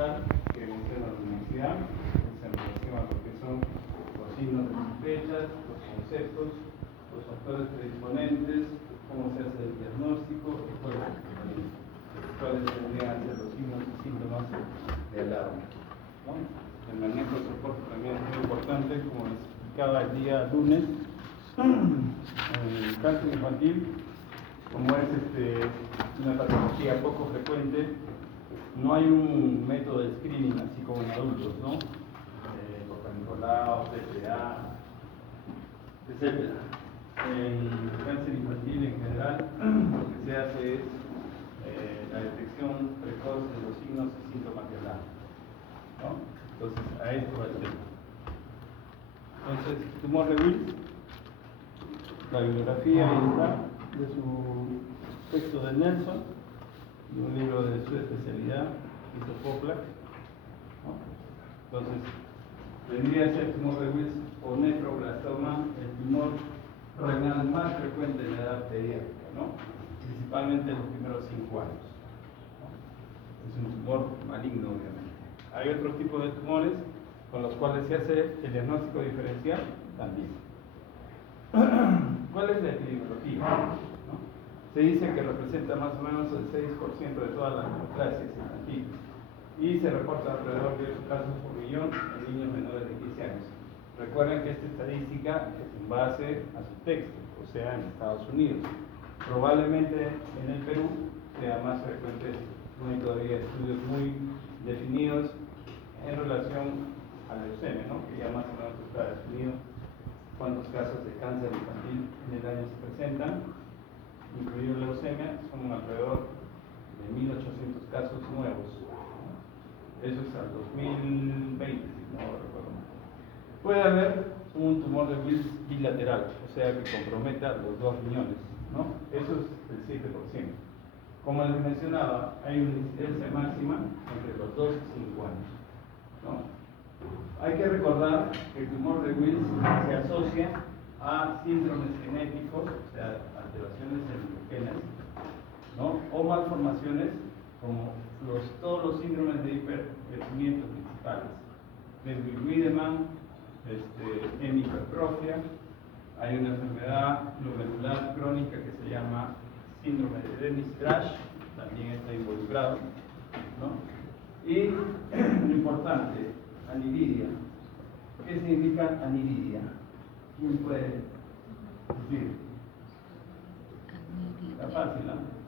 general que menciona la universidad, es en relación a lo que son los signos de sospechas, los conceptos, los factores predisponentes, cómo se hace el diagnóstico y cuáles tendrían que ser los signos y síntomas de alarma, ¿no? El manejo de soporte también es muy importante, como les explicaba el día lunes, el cáncer infantil, como es una patología poco frecuente, no hay un método de screening así como en adultos, ¿no? Papa Nicolau, PPA, etc. El cáncer infantil en general, lo que se hace es la detección precoz de los signos y síntomas de alarma, ¿no? Entonces, a esto va el tema. Entonces, tumor de Wills, la bibliografía ahí está, de su texto de Nelson, de un libro de su especialidad, hizo Poplack, ¿no? Entonces, vendría a ser tumor de Wills o nefroblastoma, el tumor renal más frecuente en la edad pediátrica, ¿no? Principalmente en los primeros 5 años, ¿no? Es un tumor maligno, obviamente. Hay otros tipos de tumores con los cuales se hace el diagnóstico diferencial también. ¿Cuál es la epidemiología? ¿No? Se dice que representa más o menos el 6% de todas las neoplasias infantiles y se reporta alrededor de 8 casos por millón en niños menores de 15 años. Recuerden que esta estadística es en base a su texto, o sea, en Estados Unidos. Probablemente en el Perú sea más frecuente, no hay todavía estudios muy definidos en relación a la leucemia, ¿no? Que ya más o menos está definido cuántos casos de cáncer infantil en el año se presentan, incluido leucemia, son alrededor de 1.800 casos nuevos. Eso es al 2020, si no recuerdo mal. Puede haber un tumor de Wills bilateral, o sea que comprometa los 2 riñones, ¿no? Eso es el 7%. Como les mencionaba, hay una incidencia máxima entre los 2 y 5 años, ¿no? Hay que recordar que el tumor de Wills se asocia a síndromes genéticos, o sea, alteraciones en los genes, ¿no? O malformaciones como todos los síndromes de hipercrecimiento principales, Wiedemann, hemipertrofia. Hay una enfermedad glomerular crónica que se llama síndrome de Dennis-Trash, también está involucrado, ¿no? Y lo importante, aniridia. ¿Qué significa aniridia? ¿Quién puede decir? Está fácil, ¿no?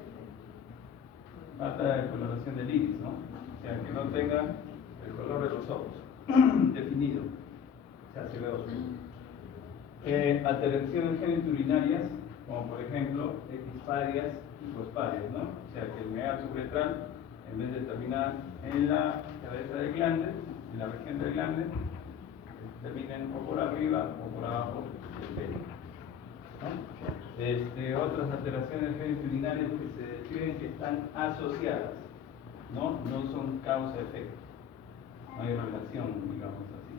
Falta de coloración del iris, ¿no? O sea, que no tenga el color de los ojos definido, o sea, se ve oscuro. Alteraciones genitourinarias, como por ejemplo epispadias y prospadias, ¿no? O sea, que el meato uretral, en vez de terminar en la cabeza del glande, en la región del glande, terminen o por arriba o por abajo del pelo, ¿no? Otras alteraciones genitourinarias que se describen que están asociadas, ¿no? No son causa-efecto, no hay relación, digamos así.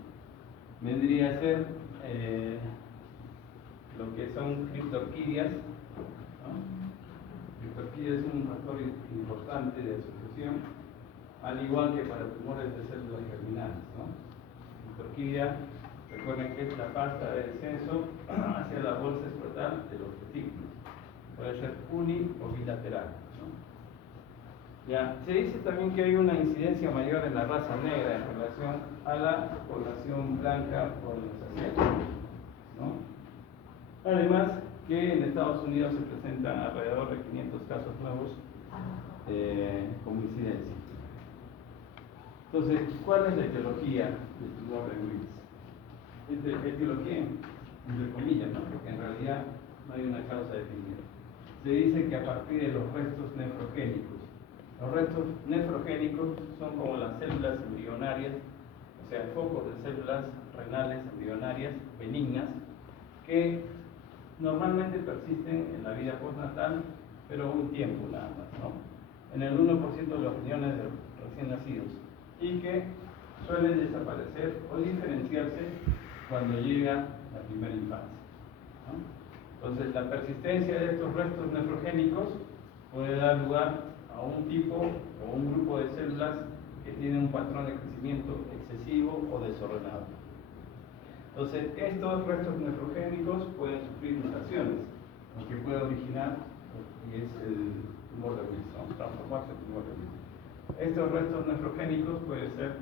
Vendría a ser lo que son criptorquidias, ¿no? Criptorquidia es un factor importante de asociación, al igual que para tumores de células germinales, ¿no? Criptorquidia, recuerden que es la pasta de descenso hacia la bolsa escrotal de los testículos. Puede ser uni o bilateral, ¿no? Ya, se dice también que hay una incidencia mayor en la raza negra en relación a la población blanca o de los asiáticos, ¿no? Además que en Estados Unidos se presentan alrededor de 500 casos nuevos como incidencia. Entonces, ¿cuál es la etiología del tumor de Wills? Etiología, entre comillas, ¿no? Porque en realidad no hay una causa definida. Se dice que a partir de los restos nefrogénicos. Los restos nefrogénicos son como las células embrionarias, o sea, focos de células renales embrionarias benignas que normalmente persisten en la vida postnatal, pero un tiempo nada más, ¿no? En el 1% de los riñones de recién nacidos, y que suelen desaparecer o diferenciarse cuando llega la primera infancia, ¿no? Entonces, la persistencia de estos restos nefrogénicos puede dar lugar a un tipo o un grupo de células que tienen un patrón de crecimiento excesivo o desordenado. Entonces, estos restos nefrogénicos pueden sufrir mutaciones, lo que puede originar, y es el tumor de Wills, ¿no? Transformarse en tumor de Wills. Estos restos nefrogénicos pueden ser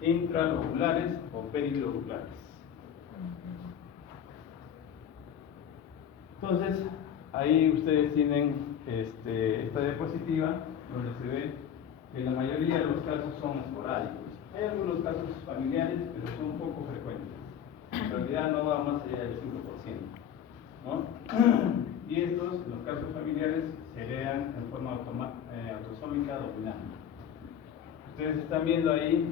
intralobulares o perilobulares. Entonces, ahí ustedes tienen esta diapositiva donde se ve que la mayoría de los casos son esporádicos. Hay algunos casos familiares, pero son poco frecuentes. En realidad no va más allá del 5%, ¿no? Y estos, en los casos familiares, se heredan en forma autosómica dominante. Ustedes están viendo ahí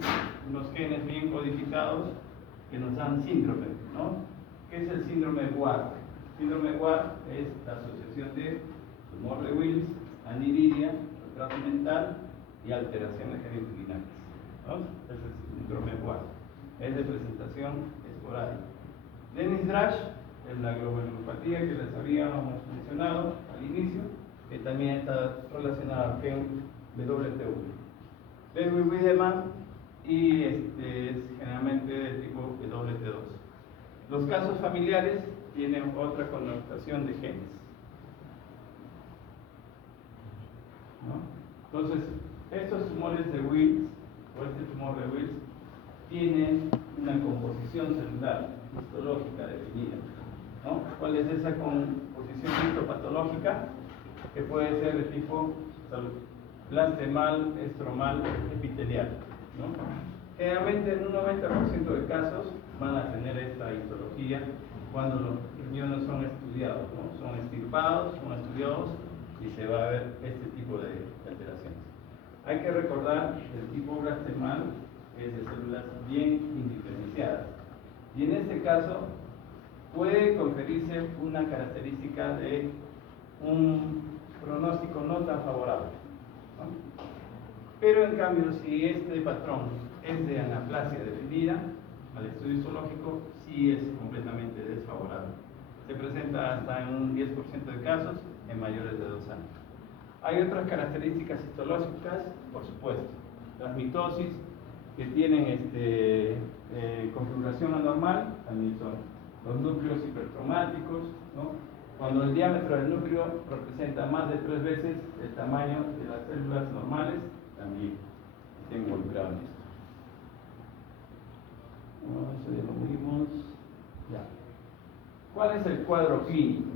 unos genes bien codificados que nos dan síndrome, ¿no? ¿Qué es el síndrome WAR? El síndrome WAR es la asociación de tumor de Wills, aniridia, retraso mental y alteraciones genitourinarias, ¿no? Ese es el síndrome WAR. Es de presentación esporádica. Dennis-Drash es la globulopatía que les habíamos mencionado al inicio, que también está relacionada al gen WT1. Wiedemann y es generalmente del tipo WT2. Los casos familiares tienen otra connotación de genes, ¿no? Entonces, estos tumores de Wills, o este tumor de Wills, tienen una composición celular histológica definida, ¿no? ¿Cuál es esa composición histopatológica? Que puede ser de tipo blastemal, estromal, epitelial, ¿no? Generalmente en un 90% de casos van a tener esta histología cuando los riñones son estudiados, ¿no? Son extirpados, son estudiados y se va a ver este tipo de alteraciones. Hay que recordar que el tipo blastemal es de células bien indiferenciadas y en este caso puede conferirse una característica de un pronóstico no tan favorable, ¿no? Pero en cambio, si este patrón es de anaplasia definida, al estudio histológico sí es completamente desfavorable. Se presenta hasta en un 10% de casos en mayores de 2 años. Hay otras características histológicas, por supuesto. Las mitosis que tienen configuración anormal también son los núcleos hipertromáticos, ¿no? Cuando el diámetro del núcleo representa más de 3 veces el tamaño de las células normales, también está involucrado en esto. Eso ya lo vimos. Ya. ¿Cuál es el cuadro clínico?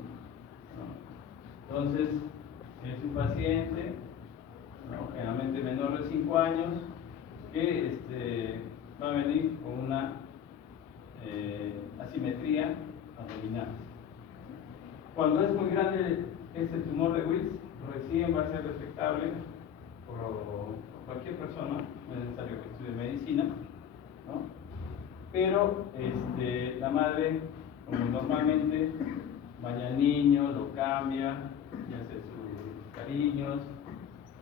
Entonces, es un paciente, ¿no? Generalmente menor de 5 años, que va a venir con una asimetría abdominal. Cuando es muy grande este tumor de Wills, recién va a ser detectable por cualquier persona, no es necesario que estudie medicina, ¿no? Pero la madre, como normalmente, baña al niño, lo cambia, y hace sus cariños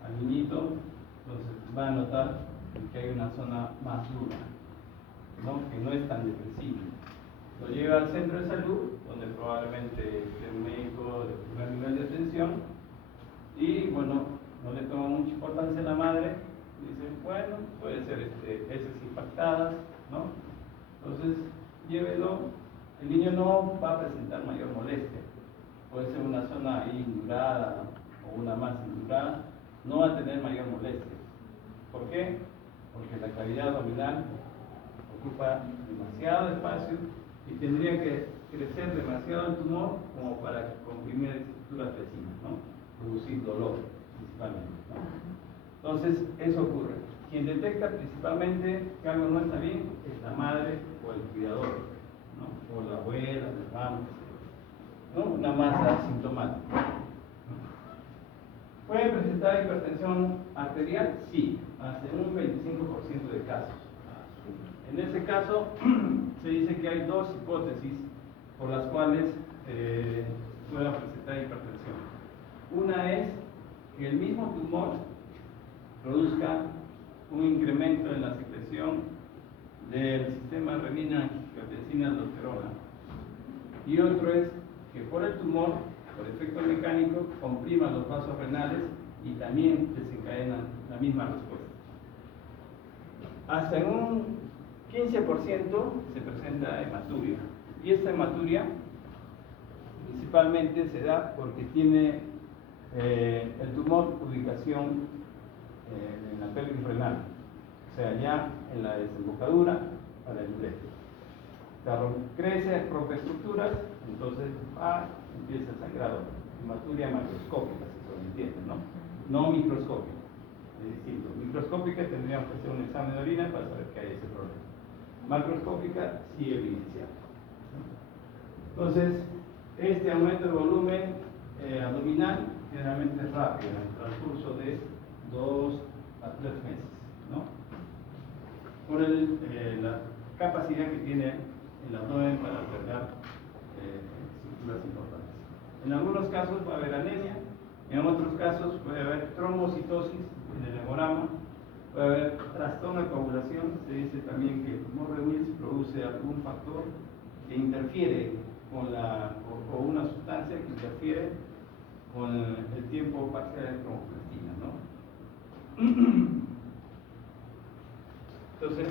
al niñito, entonces va a notar que hay una zona más dura, ¿no? Que no es tan depresible. Lo lleva al centro de salud, donde probablemente esté un médico de primer nivel de atención, y bueno, no le toma mucha importancia a la madre, dice, bueno, puede ser heces impactadas, ¿no? Entonces, llévelo, el niño no va a presentar mayor molestia, puede ser una zona ahí indurada o una masa indurada, no va a tener mayor molestia. ¿Por qué? Porque la cavidad abdominal ocupa demasiado espacio y tendría que crecer demasiado el tumor como para comprimir estructuras vecinas, ¿no? Producir dolor principalmente, ¿no? Entonces, eso ocurre. Quien detecta principalmente que algo no está bien es la madre o el cuidador, ¿no? O la abuela, el hermano, ¿no? Una masa sintomática. ¿Puede presentar hipertensión arterial? Sí, hasta en un 25% de casos. En este caso, se dice que hay 2 hipótesis por las cuales pueda presentar hipertensión. Una es que el mismo tumor produzca un incremento en la secreción del sistema renina-angiotensina-aldosterona. Y otro es que por el tumor, por efecto mecánico, comprima los vasos renales y también desencadenan la misma respuesta. hasta en un 15% se presenta hematuria. Y esta hematuria principalmente se da porque tiene el tumor ubicación en la pelvis renal, o sea, ya en la desembocadura para el uretro. Crece, rompe estructuras, entonces empieza el sangrado. Hematuria macroscópica, si se lo entiende, ¿no? No microscópica, es distinto. Microscópica tendríamos que hacer un examen de orina para saber que hay ese problema. Macroscópica sí evidenciable. Entonces, este aumento de volumen abdominal generalmente es rápido, en el transcurso de 2 a 3 meses, ¿no? Por la capacidad que tiene el abdomen para albergar estructuras importantes. En algunos casos va a haber anemia, en otros casos puede haber trombocitosis en el hemograma, puede haber trastorno de coagulación. Se dice también que el tumor de Wills produce algún factor que interfiere con o una sustancia que interfiere con el tiempo parcial de tromboplatina, ¿no? Entonces,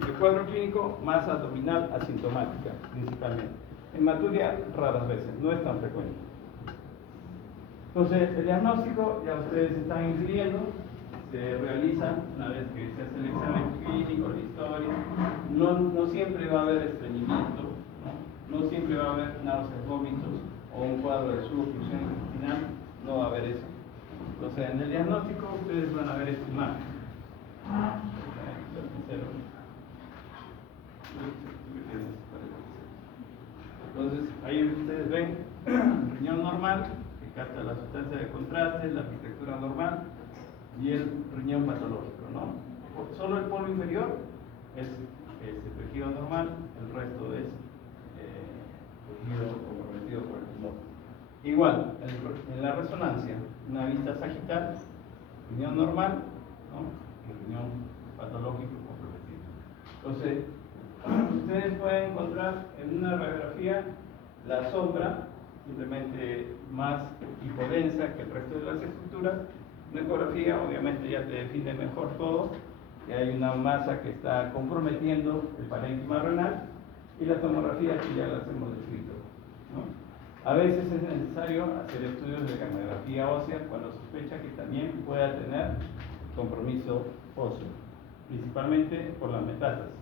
el cuadro clínico, masa abdominal asintomática, principalmente. Hematuria, raras veces, no es tan frecuente. Entonces, el diagnóstico, ya ustedes están inscribiendo, se realiza una vez que se hace el examen clínico, la historia. No siempre va a haber estreñimiento, no siempre va a haber náuseas, vómitos o un cuadro de suboclusión intestinal, no va a haber eso. Entonces, en el diagnóstico ustedes van a ver esta imagen. Entonces, ahí ustedes ven el riñón normal, que capta la sustancia de contraste, la arquitectura normal, y el riñón patológico, ¿no? Solo el polo inferior es tejido normal, el resto es tejido comprometido por el tumor. Igual, en la resonancia, una vista sagital, riñón normal, ¿no? Y riñón patológico comprometido. Entonces, ustedes pueden encontrar en una radiografía la sombra simplemente más hipodensa que el resto de las estructuras. Una ecografía obviamente ya te define mejor todo, que hay una masa que está comprometiendo el parénquima renal, y la tomografía que ya las hemos descrito, ¿no? A veces es necesario hacer estudios de gamografía ósea cuando sospecha que también pueda tener compromiso óseo, principalmente por las metástasis.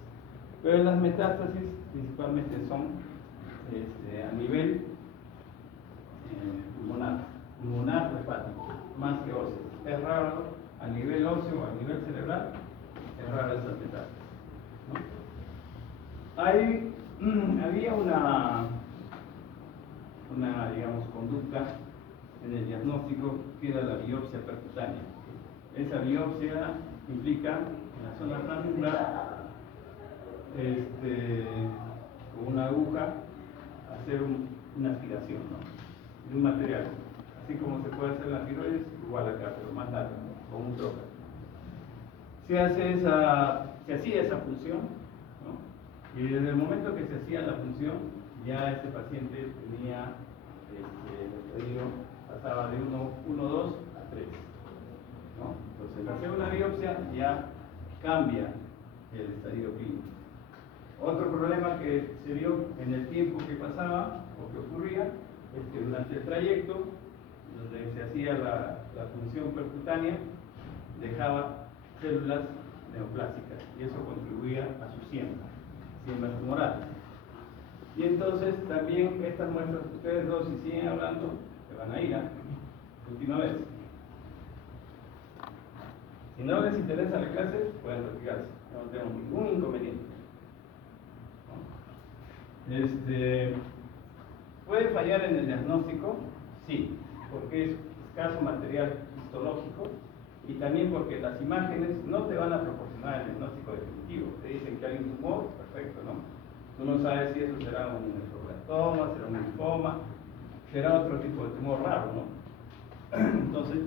Pero las metástasis principalmente son a nivel pulmonar o hepático, más que óseo. Es raro a nivel óseo o a nivel cerebral, es raro esas metástasis, ¿no? Había una digamos, conducta en el diagnóstico que era la biopsia percutánea. Esa biopsia implica en la zona transmural, con una aguja, hacer una aspiración, ¿no? De un material, así como se puede hacer en la tiroides, igual acá, pero más larga, ¿no? Con un trocar. Se hacía esa función, ¿no? Y desde el momento que se hacía la función, ya ese paciente tenía el estadio, pasaba de 1,2 a 3, ¿no? Entonces, al hacer una biopsia ya cambia el estadio clínico. Otro problema que se dio en el tiempo que pasaba o que ocurría es que durante el trayecto donde se hacía la función percutánea dejaba células neoplásicas y eso contribuía a su siembras tumorales. Y entonces también estas muestras, ustedes dos, si siguen hablando, se van a ir a última vez. Si no les interesa la clase, pueden retirarse, no tenemos ningún inconveniente. ¿Puede fallar en el diagnóstico? Sí, porque es escaso material histológico y también porque las imágenes no te van a proporcionar el diagnóstico definitivo. Te dicen que hay un tumor, perfecto, ¿no? Tú no sabes si eso será un nefroblastoma, será un linfoma, será otro tipo de tumor raro, ¿no? Entonces,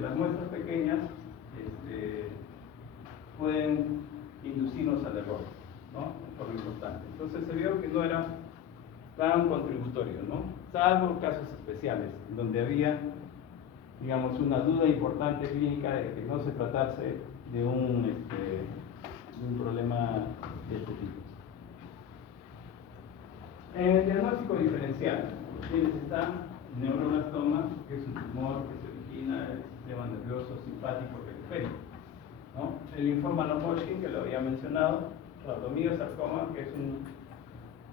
las muestras pequeñas pueden inducirnos al error, ¿no? Por lo importante. Entonces se vio que no era tan contributorio, ¿no? Salvo casos especiales, donde había, digamos, una duda importante clínica de que no se tratase de un superficial. Tienes esta neuroblastoma, que es un tumor que se origina en el sistema nervioso simpático periférico, ¿no? El linfoma no-Hodgkin, que lo había mencionado, rhabdomyosarcoma, que es un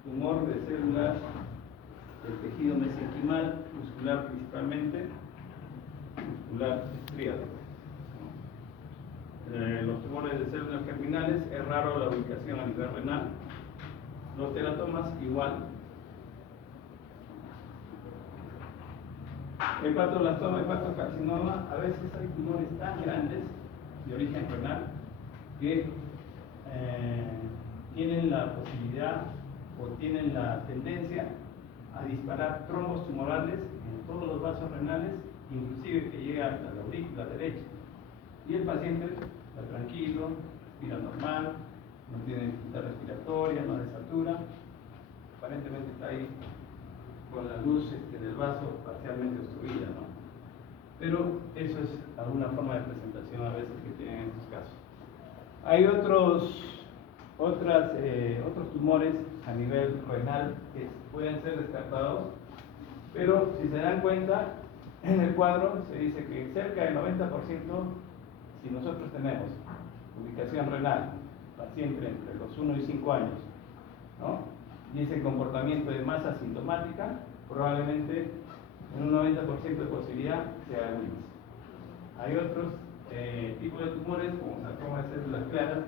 tumor de células del tejido mesenquimal, muscular principalmente, muscular estriado. Los tumores de células germinales es raro la ubicación a nivel renal. Los teratomas igual. Hepatoblastoma, hepatocarcinoma, a veces hay tumores tan grandes de origen renal que tienen la posibilidad o tienen la tendencia a disparar trombos tumorales en todos los vasos renales, inclusive que llega hasta la aurícula derecha. Y el paciente está tranquilo, respira normal, no tiene dificultad respiratoria, no desatura, aparentemente está ahí con la luz del vaso parcialmente obstruida, ¿no? Pero eso es alguna forma de presentación a veces que tienen estos casos. Hay otros tumores a nivel renal que pueden ser descartados, pero si se dan cuenta, en el cuadro se dice que cerca del 90%, si nosotros tenemos ubicación renal, paciente entre los 1 y 5 años, ¿no? Y ese comportamiento de masa asintomática, probablemente en un 90% de posibilidad sea Wilms. Hay otros tipos de tumores, como sarcoma de células claras,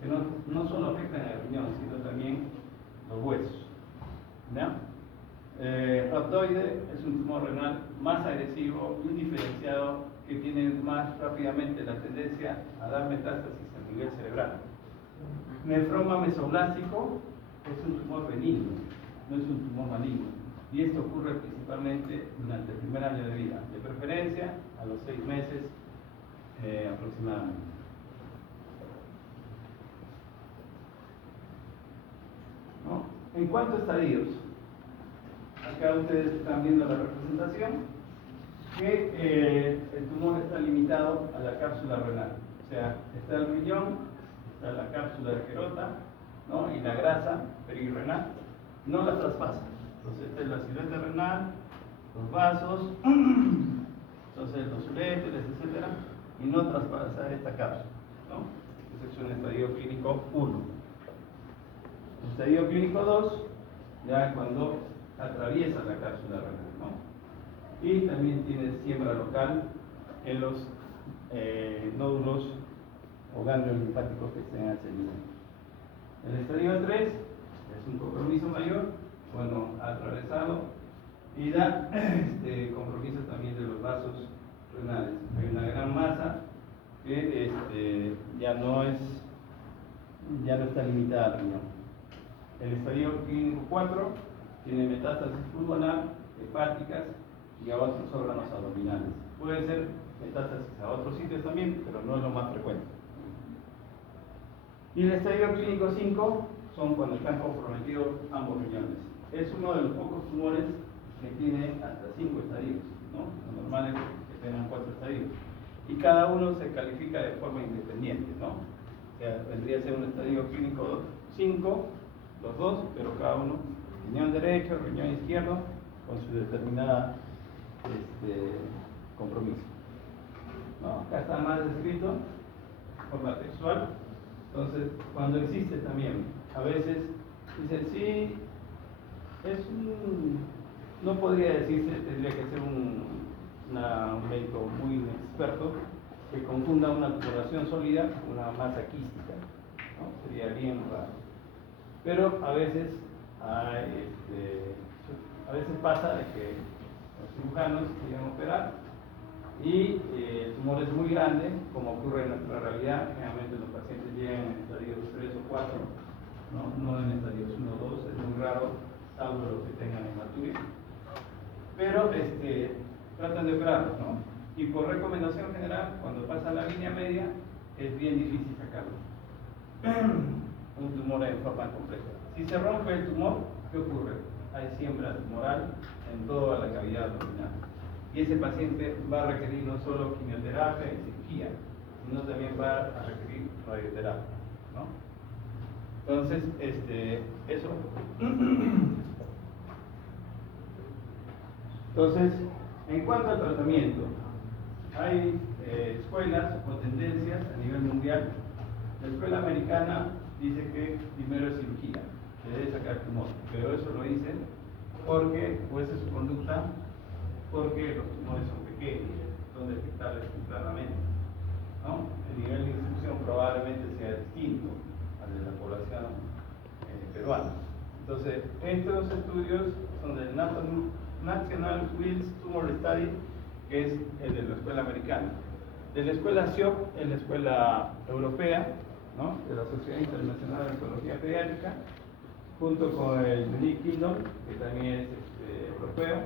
que no solo afectan al riñón, sino también los huesos, ¿no? Rhabdoide es un tumor renal más agresivo, indiferenciado, que tiene más rápidamente la tendencia a dar metástasis a nivel cerebral. Nefroma mesoblástico es un tumor benigno, no es un tumor maligno, y esto ocurre principalmente durante el primer año de vida, de preferencia a los 6 meses aproximadamente. ¿No? En cuanto a estadios, acá ustedes están viendo la representación, que el tumor está limitado a la cápsula renal, o sea, está el riñón, está la cápsula de Gerota, ¿no? Y la grasa perirrenal no la traspasa. Entonces, esta es la silueta renal, los vasos, entonces los uréteres, etcétera, y no traspasa esta cápsula, ¿no? Ese es un estadio clínico 1. El estadio clínico 2, ya cuando atraviesa la cápsula renal, ¿no? Y también tiene siembra local en los nódulos o ganglios linfáticos que estén hacia el nivel. El estadio 3 es un compromiso mayor, bueno, atravesado, y da compromiso también de los vasos renales. Hay una gran masa que ya no está limitada al riñón. El estadio clínico 4 tiene metástasis pulmonar, hepáticas y a otros órganos abdominales. Puede ser metástasis a otros sitios también, pero no es lo más frecuente. Y el estadio clínico 5 son cuando están comprometidos ambos riñones. Es uno de los pocos tumores que tiene hasta 5 estadios, ¿no? Lo normal es que tengan 4 estadios. Y cada uno se califica de forma independiente, ¿no? O sea, vendría a ser un estadio clínico 5, los dos, pero cada uno, riñón derecho, riñón izquierdo, con su determinada compromiso, ¿no? Acá está más descrito, forma textual. Entonces, cuando existe también, a veces dicen, sí, no podría decirse, tendría que ser un médico muy experto que confunda una tumoración sólida con una masa quística, ¿no? Sería bien raro. Pero a veces pasa de que los cirujanos quieren operar y el tumor es muy grande, como ocurre en nuestra realidad. Generalmente los pacientes llegan en estadios 3 o 4, no en estadios 1 o 2, es muy raro, salvo los que tengan hematuria. Pero tratan de operarlo, ¿no? Y por recomendación general, cuando pasa la línea media, es bien difícil sacarlo. Un tumor en forma completa. Si se rompe el tumor, ¿qué ocurre? Hay siembra tumoral en toda la cavidad abdominal. Y ese paciente va a requerir no solo quimioterapia y cirugía, sino también va a requerir radioterapia, ¿no? Entonces, eso Entonces, en cuanto al tratamiento, hay escuelas o tendencias a nivel mundial. La escuela americana dice que primero es cirugía, se debe sacar tumor, pero eso lo dicen porque, o esa es su conducta, porque los tumores son pequeños, son detectables tempranamente, ¿no? El nivel de instrucción probablemente sea distinto al de la población peruana. Entonces, estos estudios son del National Wills Tumor Study, que es el de la escuela americana. De la escuela SIOP, en la escuela europea, ¿no? De la Sociedad Internacional de Oncología Pediátrica, junto con el Unique Kingdom, que también es europeo.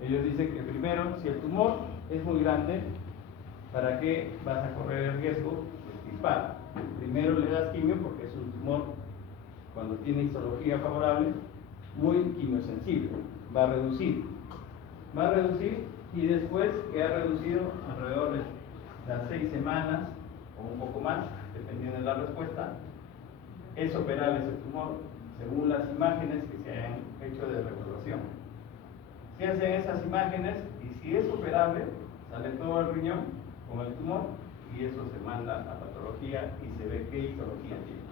Ellos dicen que primero, si el tumor es muy grande, ¿para qué vas a correr el riesgo de extirpar? Primero le das quimio porque es un tumor, cuando tiene histología favorable, muy quimiosensible. Va a reducir y después que ha reducido alrededor de las 6 semanas o un poco más, dependiendo de la respuesta, es operable ese tumor según las imágenes que se hayan hecho de revaluación. Se hacen esas imágenes y si es operable, sale todo el riñón con el tumor y eso se manda a patología y se ve qué histología tiene.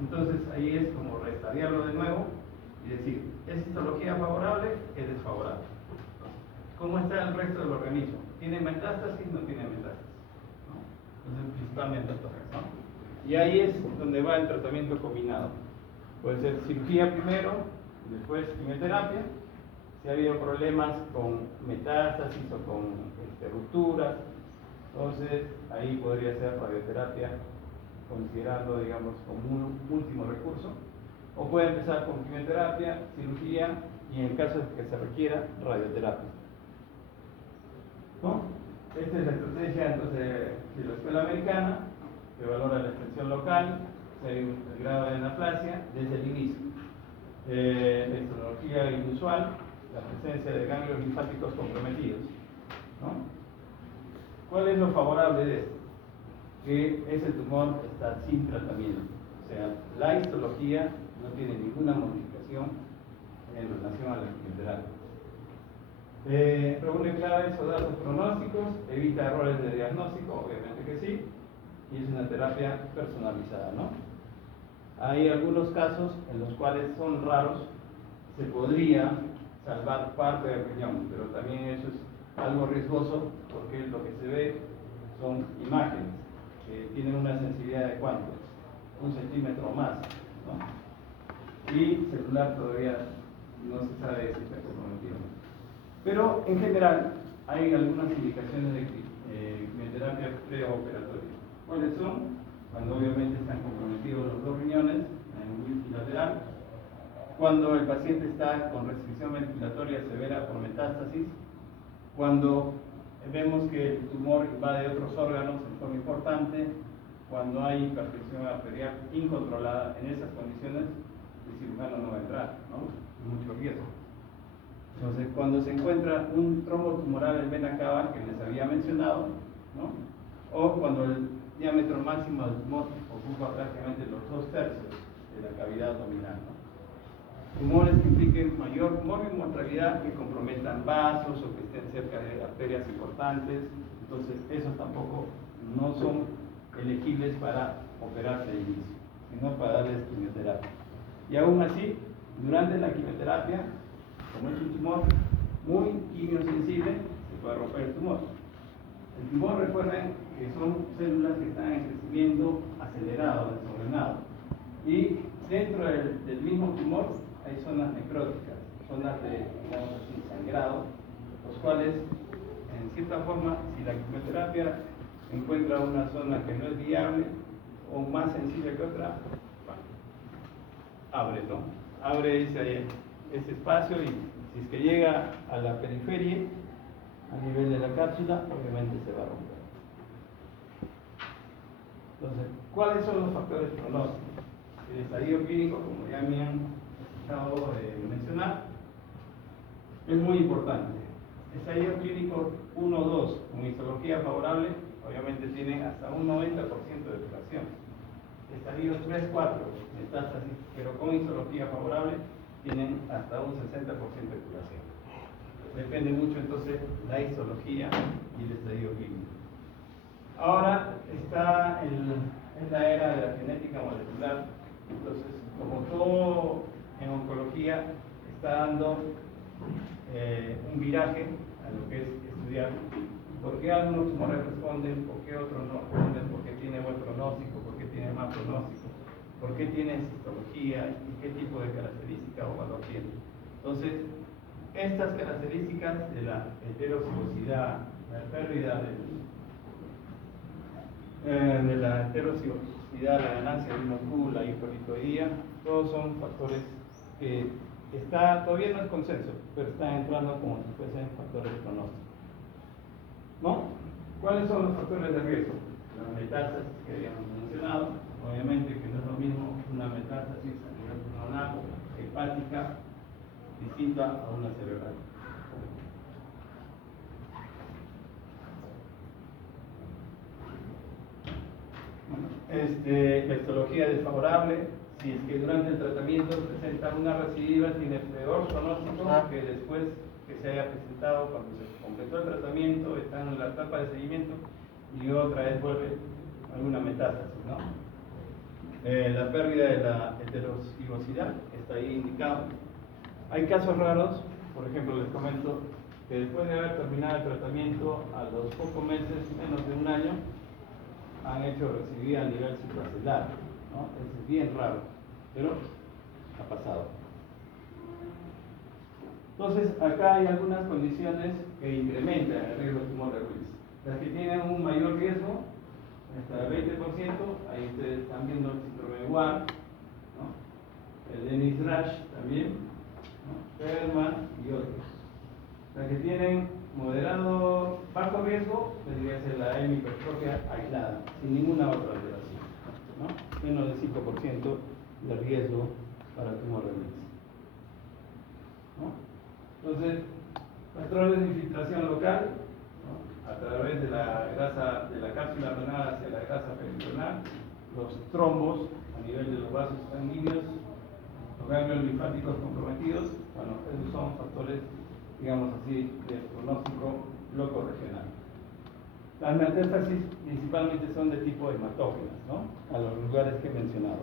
Entonces ahí es como restadiarlo de nuevo y decir, ¿es histología favorable? ¿Es desfavorable? ¿Cómo está el resto del organismo? ¿Tiene metástasis? ¿No tiene metástasis? ¿No? Entonces principalmente metástasis, ¿no? Y ahí es donde va el tratamiento combinado. Puede ser cirugía primero, después quimioterapia. Si ha habido problemas con metástasis o con rupturas, entonces ahí podría ser radioterapia, considerando, digamos, como un último recurso. O puede empezar con quimioterapia, cirugía y en caso de que se requiera, radioterapia. ¿No? Esta es la estrategia entonces de la escuela americana, que valora la extensión local, el grado de anaplasia desde el inicio. La histología inusual, la presencia de ganglios linfáticos comprometidos, ¿no? ¿Cuál es lo favorable de esto? Que ese tumor está sin tratamiento, o sea, la histología no tiene ninguna modificación en relación a la quimioterapia. Reúne claves o datos pronósticos, evita errores de diagnóstico, obviamente que sí, y es una terapia personalizada, ¿no? Hay algunos casos en los cuales son raros, se podría salvar parte del riñón, pero también eso es algo riesgoso porque lo que se ve son imágenes que tienen una sensibilidad de cuánto, 1 centímetro o más, ¿no? Y celular todavía no se sabe si está comprometido. Pero en general hay algunas indicaciones de quimioterapia preoperatoria. ¿Cuáles son? Cuando obviamente están comprometidos los dos riñones en un multilateral, cuando el paciente está con restricción ventilatoria severa por metástasis, cuando vemos que el tumor invade otros órganos en forma importante, cuando hay hipertensión arterial incontrolada. En esas condiciones el cirujano no va a entrar, ¿no? Mucho riesgo. Entonces, cuando se encuentra un trombo tumoral en vena cava que les había mencionado, ¿no? O cuando el diámetro máximo del tumor ocupa prácticamente los 2/3 de la cavidad abdominal, ¿no? Tumores que impliquen mayor morbilidad, que comprometan vasos o que estén cerca de arterias importantes, entonces esos tampoco no son elegibles para operarse de inicio, sino para darles quimioterapia. Y aún así, durante la quimioterapia, como es un tumor muy quimiosensible, se puede romper el tumor. El tumor, recuerden que son células que están en crecimiento acelerado, desordenado. Y dentro del mismo tumor hay zonas necróticas, zonas de, digamos así, sangrado, los cuales, en cierta forma, si la quimioterapia encuentra una zona que no es viable o más sensible que otra, abre, ¿no? Abre ese espacio y si es que llega a la periferia, a nivel de la cápsula, obviamente se va a romper. Entonces, ¿cuáles son los factores pronósticos? El estadio clínico, como ya me han acabo de mencionar, es muy importante. Estadio clínico 1-2, con histología favorable, obviamente tienen hasta un 90% de curación. Estadio 3-4, metástasis, pero con histología favorable, tienen hasta un 60% de curación. depende mucho entonces la histología y el estadio clínico. Ahora está en la era de la genética molecular, entonces como todo en oncología está dando un viraje a lo que es estudiar por qué algunos tumores responden, por qué otros no responden, por qué tiene buen pronóstico, por qué tiene mal pronóstico, por qué tiene histología y qué tipo de característica o valor tiene. Entonces, estas características de la heterocigosidad, la pérdida de la heterocigosidad, la ganancia de un Q, la hipolipoidía, todos son factores que todavía no es consenso, pero están entrando como si fuesen factores de pronóstico. ¿No? ¿Cuáles son los factores de riesgo? Las metástasis que habíamos mencionado, obviamente que no es lo mismo una metástasis a nivel pulmonar, hepática, distinta a una cerebral. La histología desfavorable, si es que durante el tratamiento presenta una recidiva, tiene peor pronóstico que después que se haya presentado cuando se completó el tratamiento, está en la etapa de seguimiento y otra vez vuelve alguna metástasis, ¿no? La pérdida de la heterocigosidad está ahí indicado. Hay casos raros, por ejemplo, les comento que después de haber terminado el tratamiento, a los pocos meses, menos de un año, han hecho recidiva a nivel supracelular, ¿no? Es bien raro, pero ha pasado. Entonces, acá hay algunas condiciones que incrementan el riesgo de tumor de Willis. Las que tienen un mayor riesgo, hasta el 20%, ahí ustedes están viendo el síndrome de Warr, ¿no? El Dennis-Rash también, ¿no? Perman y otros. Las que tienen moderado, bajo riesgo, tendría que ser la hemipertrofia aislada, sin ninguna otra alteración, ¿no? Menos del 5% de riesgo para tumor de Willis, ¿no? Entonces, patrones de infiltración local, ¿no? A través de la grasa, de la cápsula renal hacia la grasa peritonal, los trombos a nivel de los vasos sanguíneos, los ganglios linfáticos comprometidos, bueno, esos son factores, digamos así, de pronóstico loco-regional. Las metástasis principalmente son de tipo hematógenas, ¿no? A los lugares que he mencionado.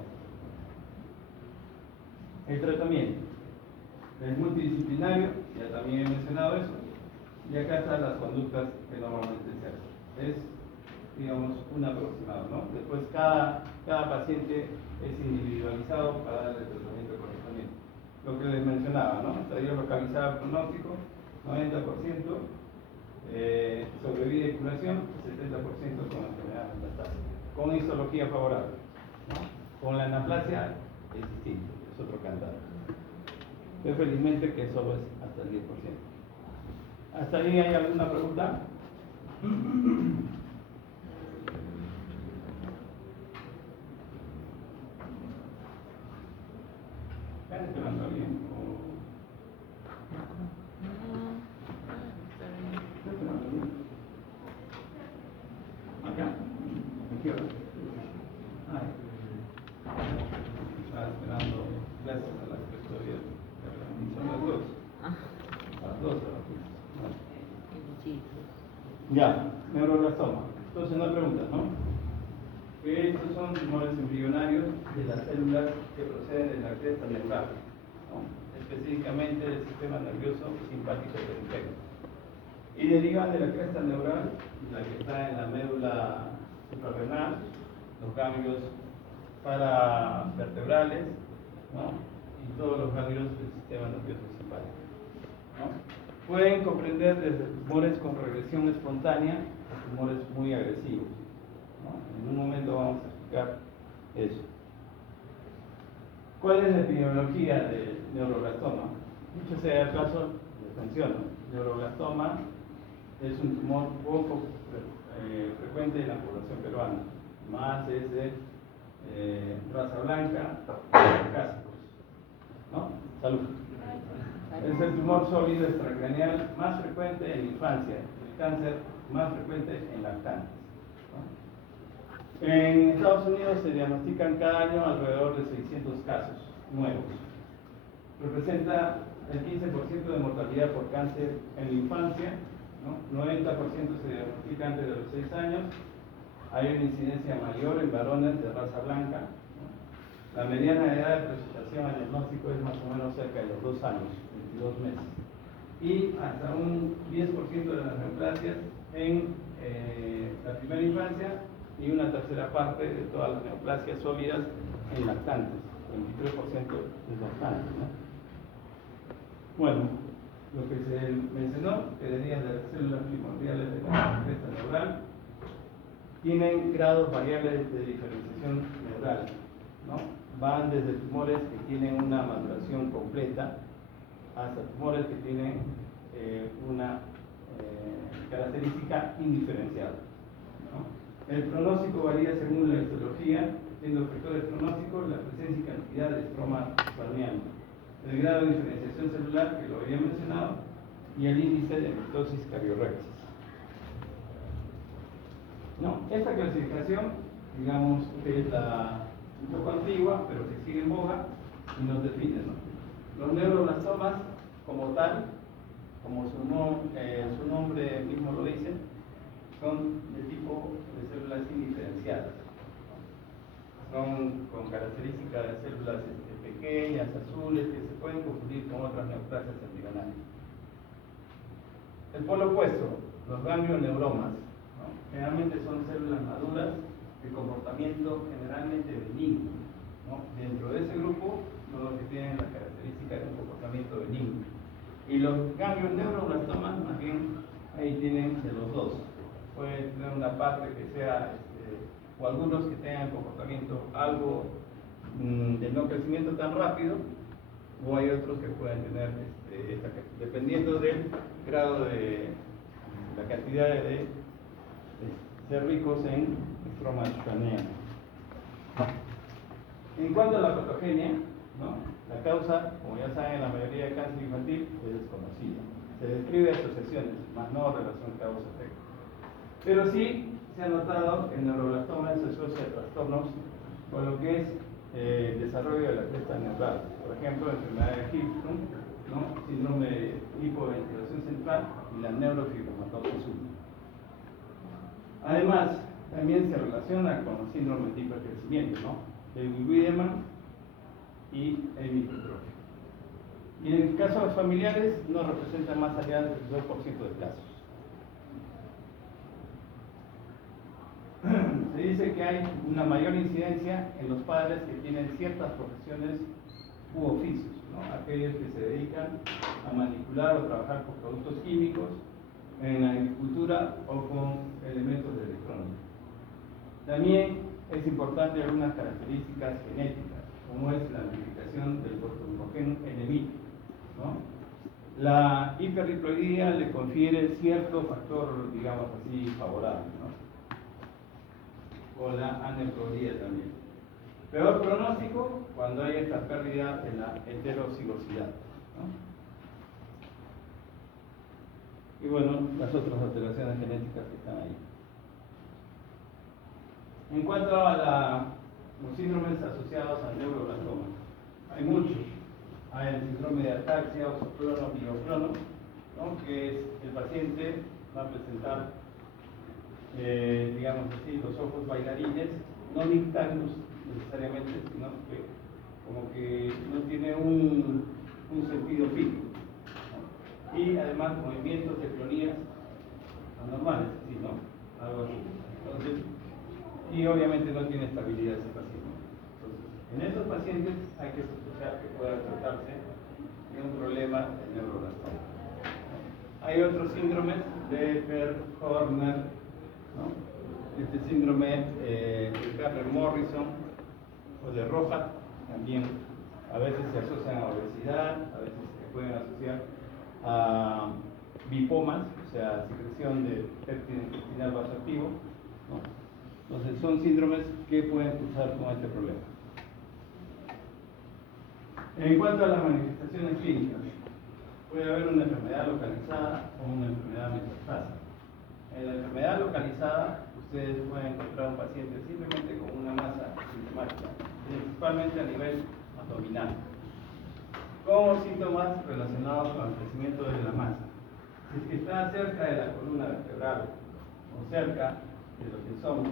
El tratamiento es multidisciplinario, ya también he mencionado eso, y acá están las conductas que normalmente se hacen. Es, digamos, un aproximado, ¿no? Después cada paciente es individualizado para darle el tratamiento correspondiente. Lo que les mencionaba, ¿no? Estaría localizado pronóstico, 90%, sobrevida y curación, 70% con enfermedad metastásica, con histología favorable, ¿no? Con la anaplasia es distinto, es otro cantar. Pero felizmente que solo es hasta el 10%. ¿Hasta ahí hay alguna pregunta? ¿Están esperando a alguien? ¿Están esperando a alguien? ¿Acá? ¿A qué hora? Estaba esperando gracias a las historias. Son las dos. A las dos. Ya, neuroblastoma. Entonces no hay preguntas, ¿no? Estos son tumores embrionarios de las células que proceden de la cresta neural, ¿no? Específicamente del sistema nervioso simpático periférico. Y derivan de la cresta neural, la que está en la médula suprarrenal, los ganglios paravertebrales, ¿no? Y todos los ganglios del sistema nervioso simpático, ¿no? Pueden comprender desde tumores con regresión espontánea a tumores muy agresivos, ¿no? En un momento vamos a explicar eso. ¿Cuál es la epidemiología del neuroblastoma? Dicho sea el caso, les menciono, neuroblastoma es un tumor poco frecuente en la población peruana, más es de raza blanca, caucásicos, ¿no? Salud. Es el tumor sólido extracraneal más frecuente en la infancia, el cáncer más frecuente en lactantes, ¿no? En Estados Unidos se diagnostican cada año alrededor de 600 casos nuevos. Representa el 15% de mortalidad por cáncer en la infancia, ¿no? 90% se diagnostica antes de los 6 años, hay una incidencia mayor en varones de raza blanca, ¿no? La mediana edad de presentación al diagnóstico es más o menos cerca de los 2 años, 22 meses, y hasta un 10% de las neoplasias en la primera infancia y una tercera parte de todas las neoplasias sólidas en lactantes, 23% es lactante, ¿no? Bueno, lo que se mencionó, que debían de las células primordiales de la cresta neural, tienen grados variables de diferenciación neural, ¿no? Van desde tumores que tienen una maduración completa hasta tumores que tienen una característica indiferenciada, ¿no? El pronóstico varía según la histología, siendo factores pronósticos la presencia y cantidad de estroma craneano, el grado de diferenciación celular, que lo había mencionado, y el índice de mitosis cariorrexis. No, esta clasificación, digamos, es un poco antigua, pero que sigue en boga y nos define, ¿no? Los neuroblastomas, como tal, como su nombre mismo lo dice, son de tipo de células indiferenciadas. Son con características de células pequeñas, azules, que se pueden confundir con otras neoplasias embrionales. El polo opuesto, los ganglioneuromas, ¿no? Generalmente son células maduras de comportamiento generalmente benigno, ¿no? Dentro de ese grupo son los que tienen la característica de un comportamiento benigno. Y los ganglioneuroblastomas, más bien, ahí tienen de los dos. Puede tener una parte que sea, o algunos que tengan comportamiento algo de no crecimiento tan rápido, o hay otros que pueden tener, dependiendo del grado de la cantidad de ser ricos en estroma craneano. En cuanto a la patogenia, ¿no? La causa, como ya saben, en la mayoría de cáncer infantil es desconocida. Se describe asociaciones, más no relación causa-efecto. Pero sí se ha notado que el neuroblastoma se asocia a trastornos con lo que es el desarrollo de la cresta neural. Por ejemplo, enfermedad de Hirschsprung, ¿no? Síndrome de hipoventilación central y la neurofibromatosis 1. Además, también se relaciona con los síndromes de hipercrecimiento, ¿no? El Wiedemann y el hipertrofia. Y en casos familiares no representa más allá del 2% de casos. Se dice que hay una mayor incidencia en los padres que tienen ciertas profesiones u oficios, ¿no? Aquellos que se dedican a manipular o trabajar con productos químicos en la agricultura o con elementos de electrónica. También es importante algunas características genéticas, como es la amplificación del fosfoglucogen NMI, ¿no? La hiperriploidía le confiere cierto factor, digamos así, favorable, ¿no? O la aneuploidía también. Peor pronóstico cuando hay esta pérdida de la heterocigosidad, ¿no? Y bueno, las otras alteraciones genéticas que están ahí. En cuanto a los síndromes asociados al neuroblastoma, hay muchos. Hay el síndrome de ataxia, oxocrono, biocrono, ¿no? Que es el paciente va a presentar, digamos así, los ojos bailarines, no nocturnos necesariamente, sino que como que no tiene un sentido fijo, ¿no? Y además movimientos de clonías anormales, ¿sí, no? Algo así. Entonces, y obviamente no tiene estabilidad ese paciente. Entonces, en esos pacientes hay que sospechar que pueda tratarse de un problema de neuroblastoma. Hay otros síndromes de Horner, ¿no? Este síndrome de Carter-Morrison o de Roja también a veces se asocian a obesidad, a veces se pueden asociar a bipomas, o sea, secreción de péptido intestinal vasoactivo, ¿no? Entonces son síndromes que pueden cursar con este problema. En cuanto a las manifestaciones clínicas, puede haber una enfermedad localizada o una enfermedad metastásica. En la enfermedad localizada, ustedes pueden encontrar un paciente simplemente con una masa sintomática, principalmente a nivel abdominal. como síntomas relacionados con el crecimiento de la masa. Si es que está cerca de la columna vertebral o cerca de lo que son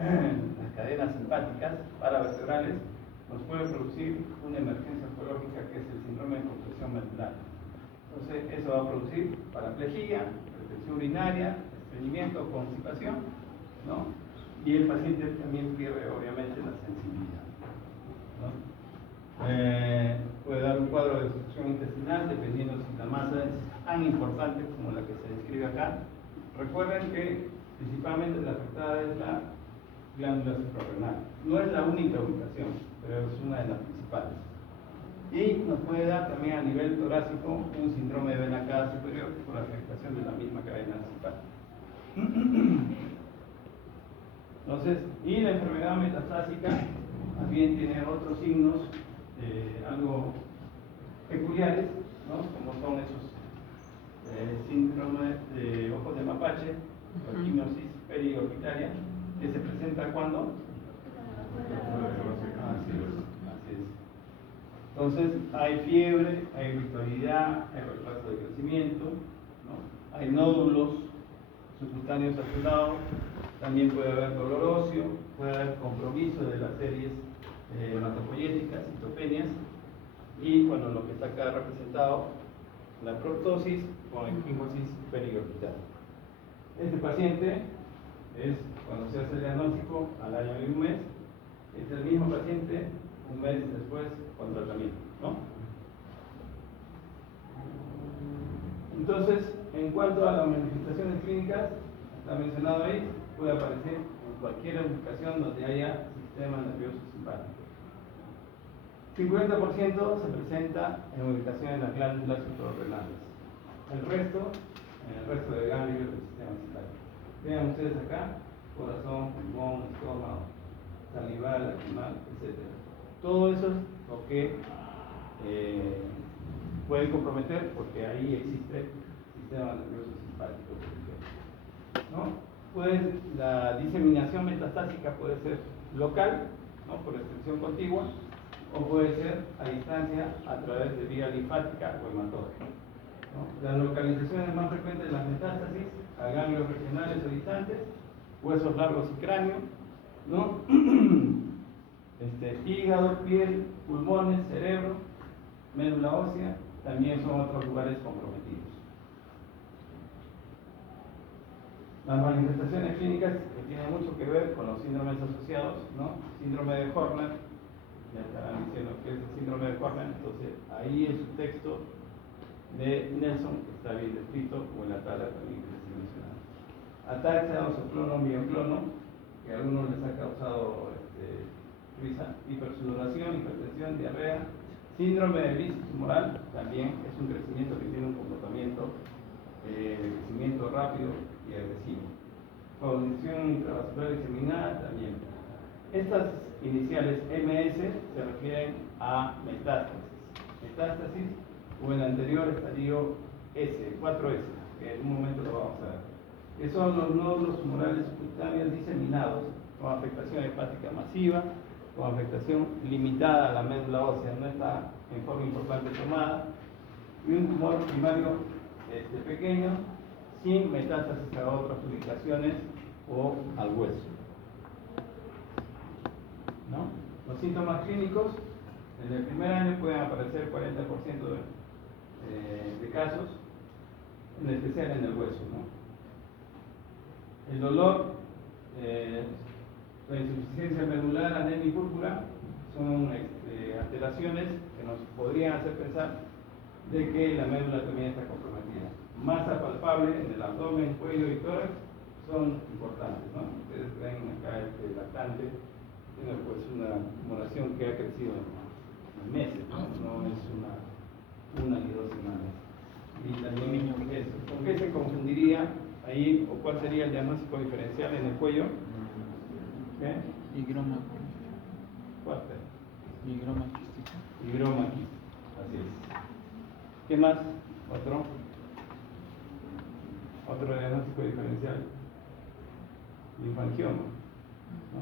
las cadenas simpáticas paravertebrales, nos puede producir una emergencia oncológica que es el síndrome de compresión medular. Entonces, eso va a producir paraplegia, retención urinaria, estreñimiento, constipación, ¿no? Y el paciente también pierde, obviamente, la sensibilidad, ¿no? Puede dar un cuadro de obstrucción intestinal dependiendo si la masa es tan importante como la que se describe acá. Recuerden que principalmente la afectada es la glándula suprarrenal. No es la única ubicación, pero es una de las principales. Y nos puede dar también a nivel torácico un síndrome de vena cava superior por la afectación de la misma cadena simpática. Entonces, y la enfermedad metastásica también tiene otros signos algo peculiares, ¿no? Como son esos síndromes de ojos de mapache, o quimiosis periorbitaria, que se presenta cuando. Así es. Entonces, hay fiebre, hay irritabilidad, hay retraso de crecimiento, ¿no? Hay nódulos subcutáneos saturados, también puede haber dolor óseo, puede haber compromiso de las series hematopoyéticas, citopenias, y bueno, lo que está acá representado, la proptosis con equimosis periorbital. Este paciente es, cuando se hace el diagnóstico, al año y un mes, es el mismo paciente un mes después con tratamiento, ¿no? Entonces, en cuanto a las manifestaciones clínicas, está mencionado ahí, puede aparecer en cualquier ubicación donde haya sistema nervioso simpático. 50% se presenta en ubicaciones en las glándulas suprarrenales. El resto, en el resto de ganglios del sistema simpático. Vean ustedes acá, corazón, pulmón, estómago, salival, lacrimal, etc. Todo eso es lo que puede comprometer porque ahí existe sistema nervioso simpático, ¿no? La diseminación metastásica puede ser local, ¿no? Por extensión contigua, o puede ser a distancia a través de vía linfática o hematógena, ¿no? Las localizaciones más frecuentes de las metástasis a ganglios regionales o distantes, huesos largos y cráneo, ¿no? Hígado, piel, pulmones, cerebro, médula ósea, también son otros lugares comprometidos. Las manifestaciones clínicas que tienen mucho que ver con los síndromes asociados, ¿no? Síndrome de Horner, ya estarán diciendo que es el síndrome de Horner, entonces ahí en su texto de Nelson está bien descrito, o en la tabla también que les he mencionado. Ataxia, osoclono, mioclono, que a algunos les ha causado hipersudoración, hipertensión, diarrea. Síndrome de lisis tumoral también es un crecimiento que tiene un comportamiento de crecimiento rápido y agresivo. Condición intravascular diseminada también. Estas iniciales MS se refieren a metástasis. Metástasis o el anterior estadio S, 4S, que en un momento lo vamos a ver, que son los nódulos tumorales subcutáneos diseminados con afectación hepática masiva, con afectación limitada a la médula ósea, no está en forma importante tomada, y un tumor primario pequeño, sin metástasis a otras ubicaciones o al hueso, ¿no? Los síntomas clínicos en el primer año pueden aparecer 40% de casos, en especial en el hueso, ¿no? El dolor, la insuficiencia medular, anemia y púrpura son alteraciones que nos podrían hacer pensar de que la médula también está comprometida. Masa palpable en el abdomen, cuello y tórax son importantes, ¿no? Ustedes ven acá el lactante, tiene pues una tumoración que ha crecido en meses, no es una ni 2 semanas. Y también eso. ¿Con qué se confundiría ahí, o cuál sería el diagnóstico diferencial en el cuello? ¿Qué? Higroma. ¿Cuál? Higroma quístico. Higroma quístico, así es. ¿Qué más? Otro diagnóstico diferencial. Linfangioma, ¿no?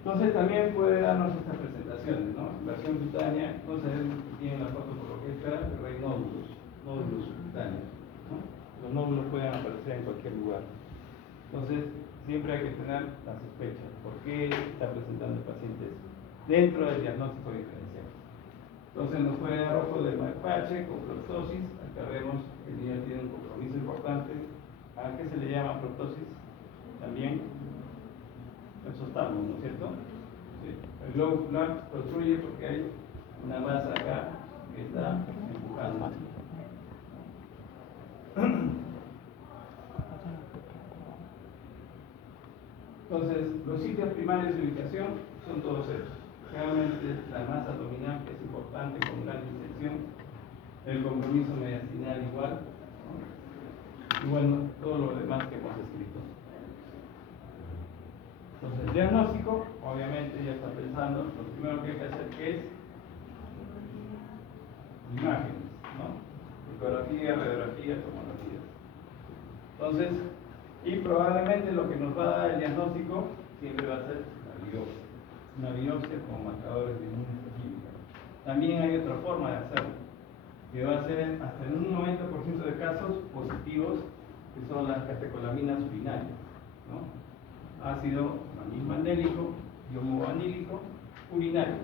Entonces también puede darnos estas presentaciones, ¿no? Versión cutánea, no sé si tienen la foto por lo que espera, pero hay nódulos cutáneos, ¿no? Los nódulos pueden aparecer en cualquier lugar. Entonces, siempre hay que tener la sospecha. ¿Por qué está presentando el paciente eso? Dentro del diagnóstico diferencial. Entonces, nos puede dar ojo de mapache con proptosis. Acá vemos que el niño tiene un compromiso importante. ¿A qué se le llama proptosis? También exostamos, ¿no es cierto? Sí. El globo ocular protruye porque hay una masa acá que está empujando. Entonces, los sitios primarios de ubicación son todos estos. Realmente la masa abdominal es importante con gran distensión, el compromiso mediastinal igual, ¿no? Y bueno, todo lo demás que hemos escrito. Entonces, el diagnóstico, obviamente ya está pensando, lo primero que hay que hacer que es imágenes, ¿no? Ecografía, radiografía, tomografía. Entonces, y probablemente lo que nos va a dar el diagnóstico siempre va a ser una biopsia con marcadores de inmunohistoquímica. También hay otra forma de hacerlo, que va a ser hasta en un 90% de casos positivos, que son las catecolaminas urinarias, ¿no? Ácido manil-mandélico y homovanílico urinarios.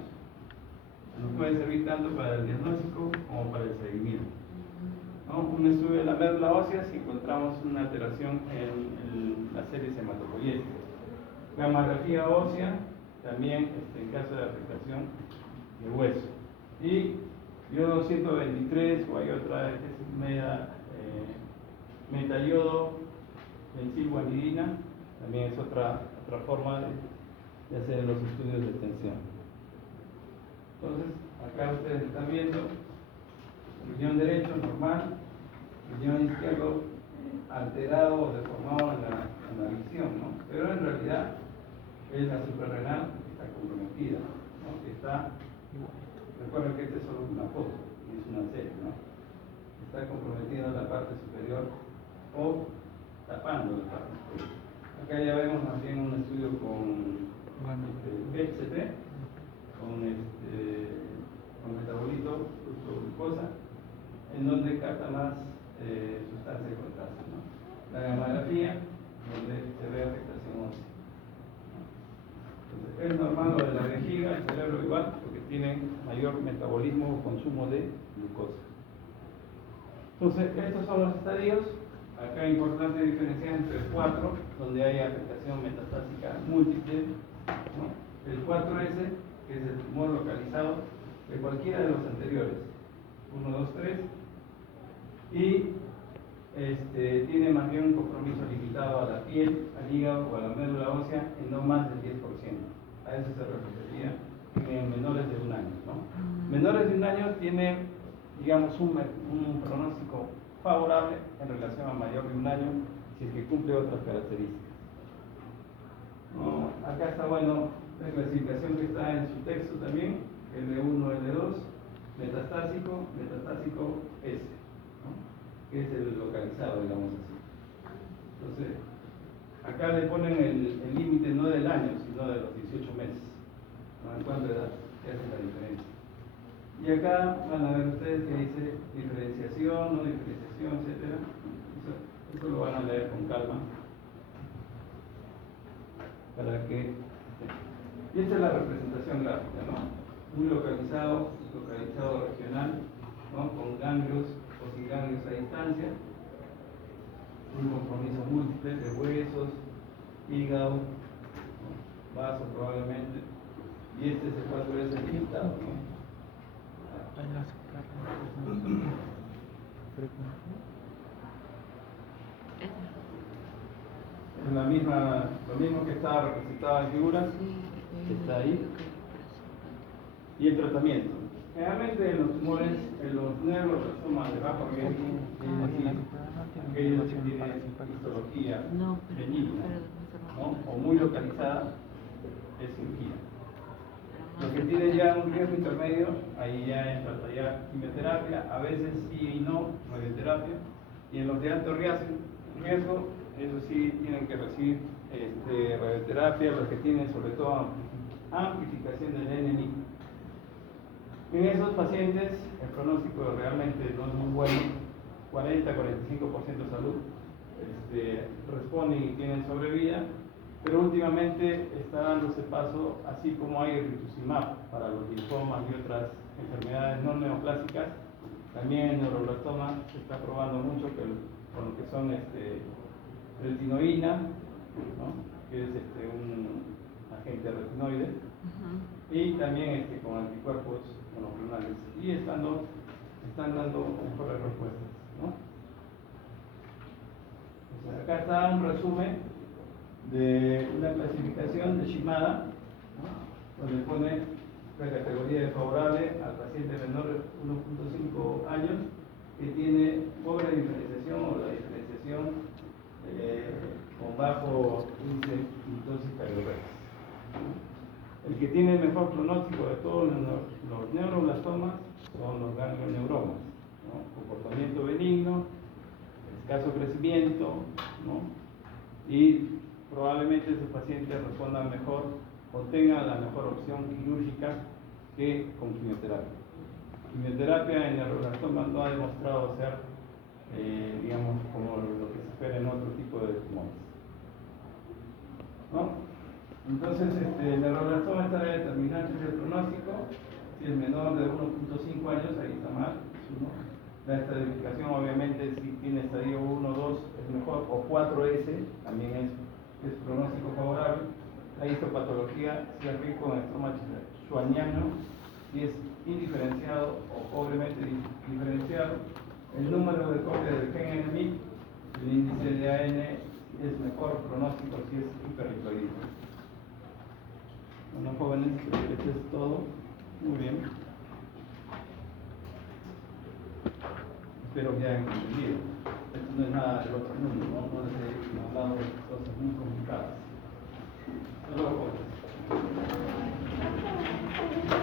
Nos puede servir tanto para el diagnóstico como para el seguimiento, ¿no? Un estudio de la médula ósea si encontramos una alteración en las series hematopoyéticas. Gamografía ósea también en caso de afectación de hueso. Y yodo 123, o hay otra que es metayodo benzilguanidina, también es otra forma de hacer los estudios de tensión. Entonces, acá ustedes están viendo riñón derecho normal, riñón izquierdo alterado o deformado en la visión, ¿no? Pero en realidad es la suprarrenal que está comprometida, ¿no? Que está, recuerden que este es solo una foto, y es una serie, ¿no? Está comprometida la parte superior o tapando la parte superior. Acá ya vemos más bien un estudio con PET-CT, con metabolito glucosa, en donde capta más sustancia de contraste, ¿no? La gamografía, donde se ve afectación ósea. Entonces, es normal lo de la vejiga, el cerebro igual, porque tiene mayor metabolismo o consumo de glucosa. Entonces, estos son los estadios. Acá es importante diferenciar entre el 4, donde hay afectación metastásica múltiple, ¿no? El 4S, que es el tumor localizado de cualquiera de los anteriores, 1, 2, 3, y tiene más bien un compromiso limitado a la piel, al hígado o a la médula ósea en no más del 10%. A eso se referiría en menores de un año, ¿no? Menores de un año tienen, digamos, un pronóstico favorable en relación a mayor de un año si es que cumple otras características. ¿No? Acá está, bueno, la clasificación que está en su texto también, L1, L2, metastásico S, ¿no? Que es el localizado, digamos así. Entonces, acá le ponen el límite no del año, sino de los 18 meses, ¿no? En cuanto a edad, que hace la diferencia. Y acá van a ver ustedes que dice diferenciación, no diferenciación, etcétera. Eso lo van a leer con calma. Para que. Y esta es la representación gráfica, ¿no? Muy localizado regional, ¿no? Con ganglios o sin ganglios a distancia. Un compromiso múltiple de huesos, hígado, ¿no? Vaso probablemente. Y este es el 4S limitado, ¿no? Es lo mismo que está representado en figuras, que está ahí. Y el tratamiento. Generalmente en los tumores, en los neuroblastomas de bajo riesgo, es decir, aquellos que tienen histología benigna, ¿no? O muy localizada, es cirugía. Los que tienen ya un riesgo intermedio, ahí ya entra a tallar quimioterapia, a veces sí y no, radioterapia. Y en los de alto riesgo, eso sí tienen que recibir radioterapia, los que tienen sobre todo amplificación del NMI. En esos pacientes el pronóstico realmente no es muy bueno, 40-45% de salud, responden y tienen sobrevida, pero últimamente está dándose paso, así como hay rituximab para los linfomas y otras enfermedades no neoplásicas, también el neuroblastoma se está probando mucho con lo que son retinoína, ¿no? Que es un agente retinoide, y también con anticuerpos monoclonales, y están dando mejores respuestas, ¿no? Pues acá está un resumen de una clasificación de Shimada, ¿no? Donde pone la categoría desfavorable al paciente menor de 1.5 años que tiene pobre diferenciación o la diferenciación con bajo índice de mitosis cardiorrex. El que tiene el mejor pronóstico de todos los neuroblastomas son los ganglioneuromas, ¿no? Comportamiento benigno, escaso crecimiento, ¿no? Y probablemente esos pacientes respondan mejor o tengan la mejor opción quirúrgica que con quimioterapia. Quimioterapia en neuroblastoma no ha demostrado ser, digamos, como lo que se espera en otro tipo de tumores, ¿no? Entonces, el neuroblastoma está determinante del pronóstico. Si es menor de 1.5 años, ahí está mal, es 1. La estratificación, obviamente, si tiene estadio 1 o 2 es mejor, o 4S también es pronóstico favorable. La histopatología, si es rico en estroma schwanniano, si es indiferenciado o pobremente diferenciado, el número de copias del gen NMI, el índice de AN es mejor pronóstico si es hiperriploidito. Bueno, jóvenes, esto es todo. Muy bien. Espero que hayan entendido. Esto no es nada del otro mundo, no les he hablado de cosas muy complicadas. Hasta luego.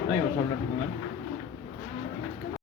No ibas a hablar.